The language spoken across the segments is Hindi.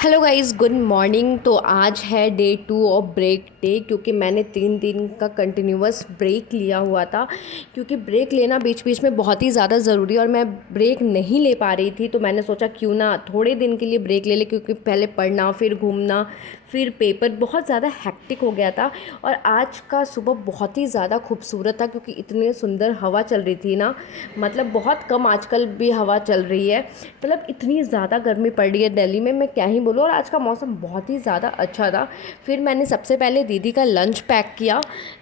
Hello guys, good morning. तो आज है डे 2 ऑफ ब्रेक डे, क्योंकि मैंने 3 दिन का कंटिन्यूअस ब्रेक लिया हुआ था। क्योंकि ब्रेक लेना बीच बीच में बहुत ही ज़्यादा ज़रूरी है और मैं ब्रेक नहीं ले पा रही थी, तो मैंने सोचा क्यों ना थोड़े दिन के लिए ब्रेक ले ले, क्योंकि पहले पढ़ना, फिर घूमना, फिर पेपर, बहुत ज़्यादा हेक्टिक हो गया था। और आज का सुबह बहुत ही ज़्यादा खूबसूरत था, क्योंकि इतनी सुंदर हवा चल रही थी ना। मतलब बहुत कम आजकल भी हवा चल रही है। मतलब इतनी ज़्यादा गर्मी पड़ रही है दिल्ली में, मैं क्या ही बोलूँ। और आज का मौसम बहुत ही ज़्यादा अच्छा था। फिर मैंने सबसे पहले दीदी का लंच पैक किया,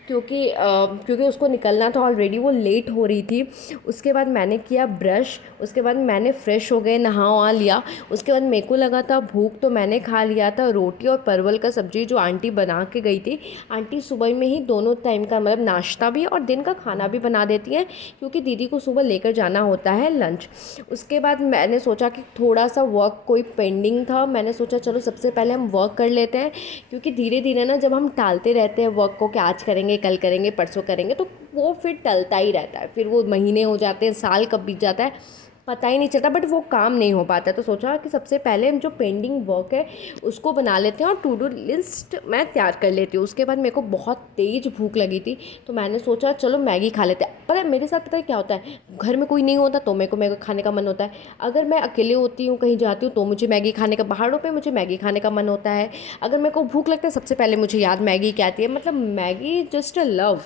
क्योंकि उसको निकलना था, ऑलरेडी वो लेट हो रही थी। उसके बाद मैंने किया ब्रश, उसके बाद मैंने फ़्रेश हो गए, नहा वहा लिया। उसके बाद मेरे को लगा था भूख, तो मैंने खा लिया था रोटी और परवल का सब्ज़ी जो आंटी बना के गई थी। आंटी सुबह में ही दोनों टाइम का मतलब नाश्ता भी और दिन का खाना भी बना देती हैं, क्योंकि दीदी को सुबह लेकर जाना होता है लंच। उसके बाद मैंने सोचा कि थोड़ा सा वर्क कोई पेंडिंग था, मैंने सोचा चलो सबसे पहले हम वर्क कर लेते हैं। क्योंकि धीरे धीरे ना जब हम टालते रहते हैं वर्क को कि आज करेंगे, कल करेंगे, परसों करेंगे, तो वो फिर टलता ही रहता है। फिर वो महीने हो जाते हैं, साल कब बीत जाता है पता ही नहीं चलता, बट वो काम नहीं हो पाता। तो सोचा कि सबसे पहले हम जो पेंडिंग वर्क है उसको बना लेते हैं और टू डू लिस्ट मैं तैयार कर लेती हूँ। उसके बाद मेरे को बहुत तेज़ भूख लगी थी, तो मैंने सोचा चलो मैगी खा लेते हैं। पर मेरे साथ पता है क्या होता है, घर में कोई नहीं होता तो मेरे को मैगी खाने का मन होता है। अगर मैं अकेले होती हूँ, कहीं जाती हूँ, तो मुझे मैगी खाने का, पहाड़ों पे मुझे मैगी खाने का मन होता है। अगर मेरे को भूख लगता है, सबसे पहले मुझे याद मैगी क्या आती है। मतलब मैगी जस्ट अ लव।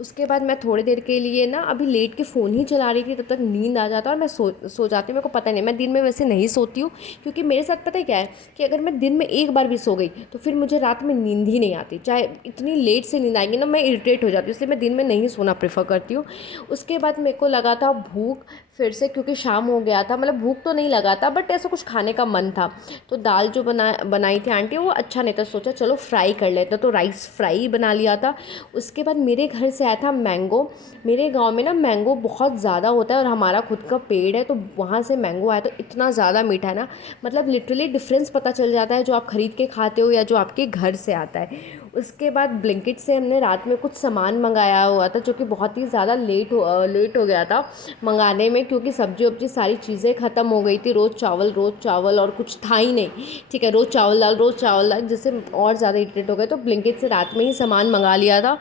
उसके बाद मैं थोड़ी देर के लिए ना अभी लेट के फ़ोन ही चला रही थी, तब तक नींद आ जाता और मैं सो जाती हूँ। मेरे को पता नहीं, मैं दिन में वैसे नहीं सोती हूँ, क्योंकि मेरे साथ पता है क्या है कि अगर मैं दिन में एक बार भी सो गई तो फिर मुझे रात में नींद ही नहीं आती। चाहे इतनी लेट से नींद आएगी ना, मैं इरिटेट हो जाती हूँ, इसलिए मैं दिन में नहीं सोना प्रेफर करती हूँ। उसके बाद मेरे को लगा था भूख फिर से, क्योंकि शाम हो गया था। मतलब भूख तो नहीं लगा था, बट ऐसा कुछ खाने का मन था। तो दाल जो बनाई थी आंटी, वो अच्छा नहीं था, सोचा चलो फ्राई कर लेते, तो राइस फ्राई बना लिया था। उसके बाद मेरे घर से आया था मैंगो। मेरे गांव में ना मैंगो बहुत ज़्यादा होता है और हमारा खुद का पेड़ है, तो वहाँ से मैंगो आया, तो इतना ज़्यादा मीठा है ना। मतलब लिटरली डिफरेंस पता चल जाता है जो आप ख़रीद के खाते हो या जो आपके घर से आता है। उसके बाद ब्लिंकिट से हमने रात में कुछ सामान मंगाया हुआ था, जो कि बहुत ही ज़्यादा लेट हो गया था मंगाने में, क्योंकि सब्जी वब्जी सारी चीज़ें ख़त्म हो गई थी। रोज़ चावल और कुछ था ही नहीं। ठीक है, रोज़ चावल दाल, जिससे और ज़्यादा इरिटेट हो गए, तो ब्लिंकिट से रात में ही सामान मंगा लिया था।